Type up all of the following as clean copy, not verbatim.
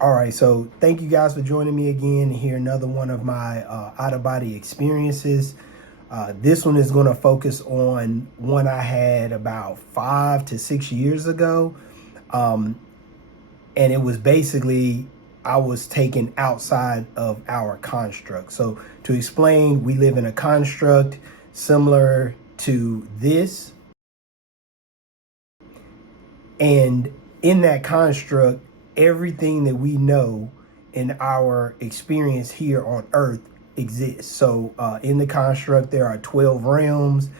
All right, so thank you guys for joining me again to hear another one of my out-of-body experiences. This one is going to focus on one I had about 5 to 6 years ago. And it was basically, I was taken outside of our construct. So to explain, we live in a construct similar to this. And in that construct, everything that we know in our experience here on earth exists. So in the construct, there are 12 realms.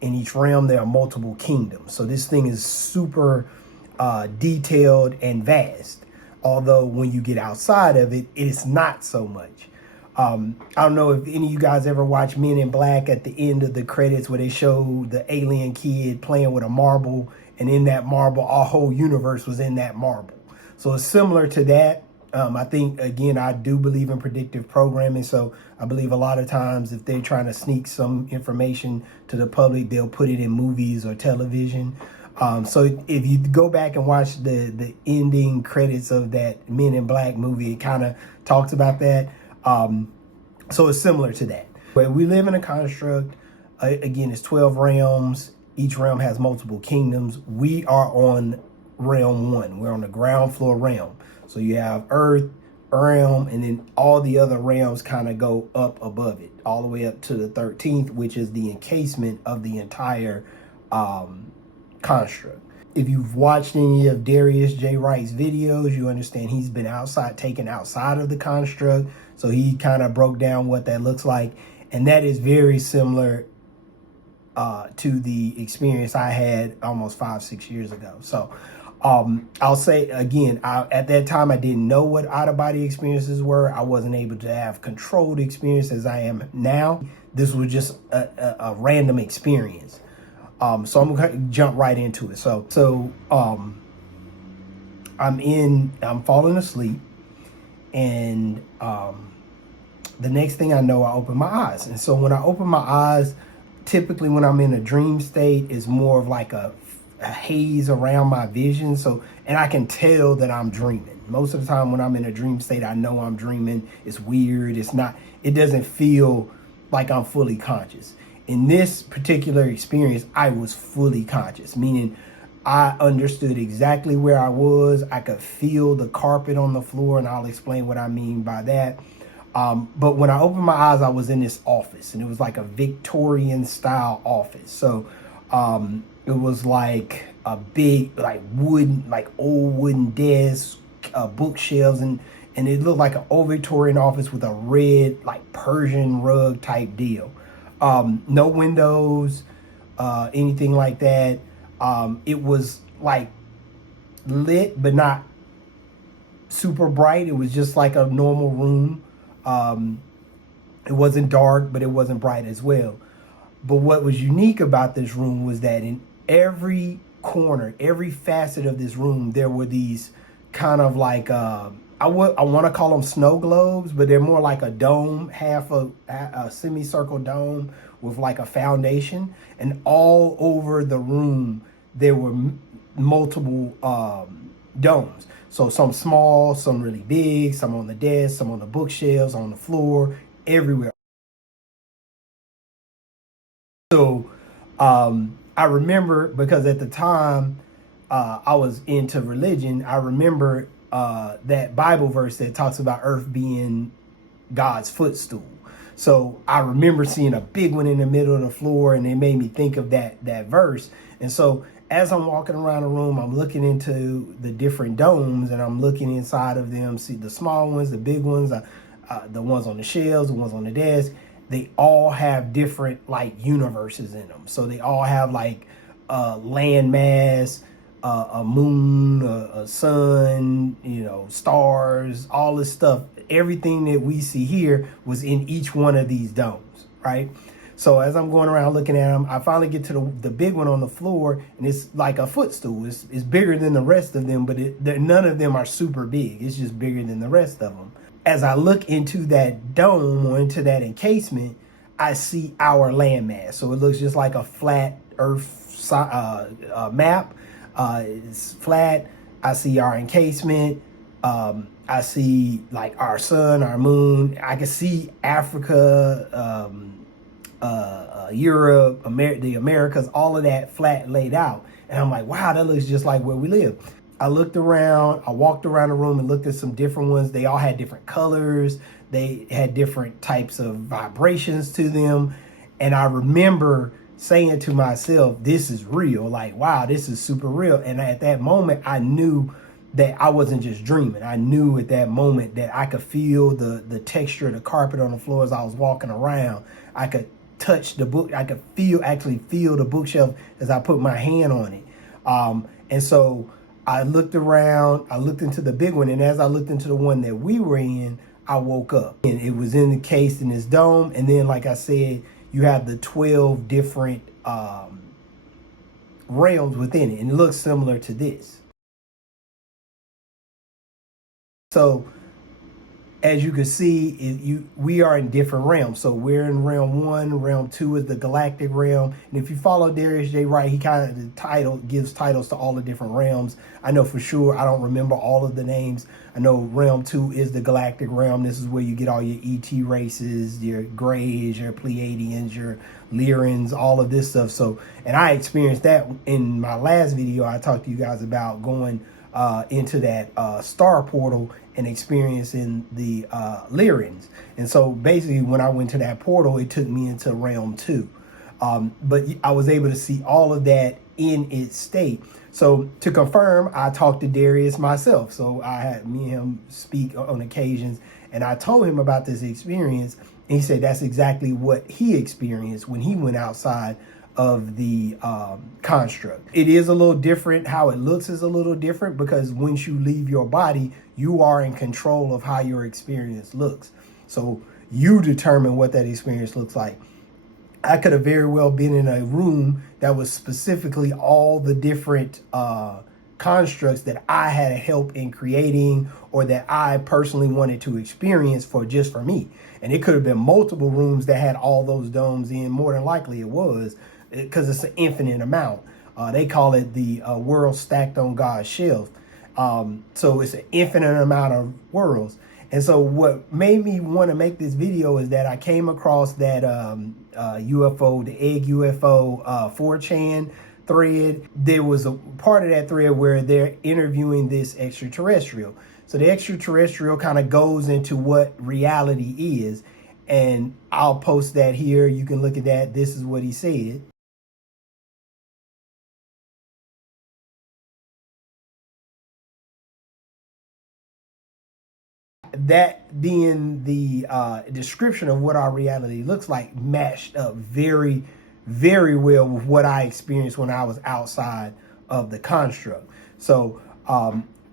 In each realm, there are multiple kingdoms. So this thing is super detailed and vast. Although when you get outside of it, it's not so much. I don't know if any of you guys ever watched Men in Black at the end of the credits where they show the alien kid playing with a marble, and in that marble, our whole universe was in that marble. So it's similar to that. I think, again, I do believe in predictive programming. So I believe a lot of times if they're trying to sneak some information to the public, they'll put it in movies or television. So if you go back and watch the ending credits of that Men in Black movie, it kind of talks about that. So it's similar to that. But we live in a construct. Again, it's 12 realms. Each realm has multiple kingdoms. We are on realm 1. We're on the ground floor realm. So you have Earth, realm, and then all the other realms kind of go up above it, all the way up to the 13th, which is the encasement of the entire construct. If you've watched any of Darius J. Wright's videos, you understand he's been taken outside of the construct. So he kind of broke down what that looks like. And that is very similar to the experience I had almost 5-6 years ago. So I'll say again, at that time, I didn't know what out-of-body experiences were. I wasn't able to have controlled experience as I am now. This was just a random experience. So I'm gonna jump right into it. So I'm falling asleep, and the next thing I know, I open my eyes. And so when I open my eyes, typically when I'm in a dream state, it's more of like a haze around my vision. And I can tell that I'm dreaming. Most of the time when I'm in a dream state, I know I'm dreaming. It's weird. It doesn't feel like I'm fully conscious. In this particular experience, I was fully conscious, meaning I understood exactly where I was. I could feel the carpet on the floor, and I'll explain what I mean by that. But when I opened my eyes, I was in this office, and it was like a Victorian style office. So it was like a big, like wooden, like old wooden desk, bookshelves, and it looked like an old Victorian office with a red, like Persian rug type deal. No windows, anything like that. It was like lit, but not super bright. It was just like a normal room. It wasn't dark, but it wasn't bright as well. But what was unique about this room was that in every corner, every facet of this room, there were these kind of like, I want to call them snow globes, but they're more like a dome, half a semicircle dome with like a foundation. And all over the room, there were multiple domes. So some small, some really big, some on the desk, some on the bookshelves, on the floor, everywhere. So I remember, because at the time I was into religion, I remember that Bible verse that talks about earth being God's footstool. So I remember seeing a big one in the middle of the floor, and it made me think of that verse. And so as I'm walking around the room, I'm looking into the different domes, and I'm looking inside of them, see the small ones, the big ones, the ones on the shelves, the ones on the desk. They all have different like universes in them. So they all have like land mass, a moon, a sun, stars, all this stuff. Everything that we see here was in each one of these domes, right? So as I'm going around looking at them, I finally get to the big one on the floor, and it's like a footstool. It's bigger than the rest of them, but none of them are super big. It's just bigger than the rest of them. As I look into that dome or into that encasement, I see our landmass. So it looks just like a flat Earth map. It's flat. I see our encasement. I see like our sun, our moon. I can see Africa, Europe, the Americas, all of that flat laid out. And I'm like, wow, that looks just like where we live. I looked around, I walked around the room and looked at some different ones. They all had different colors. They had different types of vibrations to them. And I remember saying to myself, this is real. Like, wow, this is super real. And at that moment, I knew that I wasn't just dreaming. I knew at that moment that I could feel the texture of the carpet on the floor as I was walking around. I could touch the book. I could actually feel the bookshelf as I put my hand on it. And so I looked around, I looked into the big one. And as I looked into the one that we were in, I woke up and it was encased in this dome. And then, like I said, you have the 12 different realms within it. And it looks similar to this. So as you can see, we are in different realms. So we're in realm 1, realm 2 is the galactic realm. And if you follow Darius J. Wright, he kind of gives titles to all the different realms. I know for sure, I don't remember all of the names. I know realm 2 is the galactic realm. This is where you get all your ET races, your Greys, your Pleiadians, your Lyrans, all of this stuff. So, and I experienced that in my last video. I talked to you guys about going into that star portal and experiencing the Lyrans. And so basically when I went to that portal, it took me into realm 2. But I was able to see all of that in its state. So to confirm, I talked to Darius myself. So I had me and him speak on occasions, and I told him about this experience. And he said that's exactly what he experienced when he went outside of the construct. It is a little different. How it looks is a little different because once you leave your body, you are in control of how your experience looks. So you determine what that experience looks like. I could have very well been in a room that was specifically all the different constructs that I had help in creating or that I personally wanted to experience for me. And it could have been multiple rooms that had all those domes in. More than likely it was, because it's an infinite amount. They call it the world stacked on God's shelf. So it's an infinite amount of worlds. And so what made me want to make this video is that I came across that UFO, the egg UFO 4chan thread. There was a part of that thread where they're interviewing this extraterrestrial. So the extraterrestrial kind of goes into what reality is. And I'll post that here. You can look at that. This is what he said. That being the description of what our reality looks like matched up very, very well with what I experienced when I was outside of the construct. So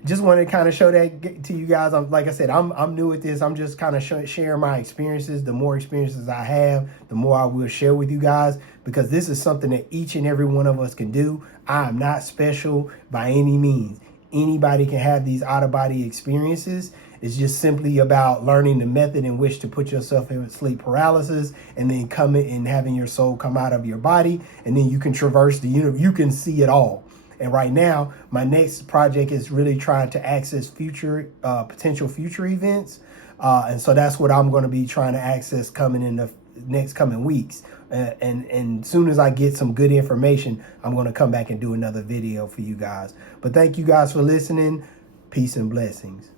just wanted to kind of show that to you guys. Like I said, I'm new at this. I'm just kind of sharing my experiences. The more experiences I have, the more I will share with you guys, because this is something that each and every one of us can do. I am not special by any means. Anybody can have these out-of-body experiences. It's just simply about learning the method in which to put yourself in sleep paralysis and then coming and having your soul come out of your body. And then you can traverse the universe. You can see it all. And right now, my next project is really trying to access potential future events. And so that's what I'm going to be trying to access coming in the next coming weeks. And as soon as I get some good information, I'm going to come back and do another video for you guys. But thank you guys for listening. Peace and blessings.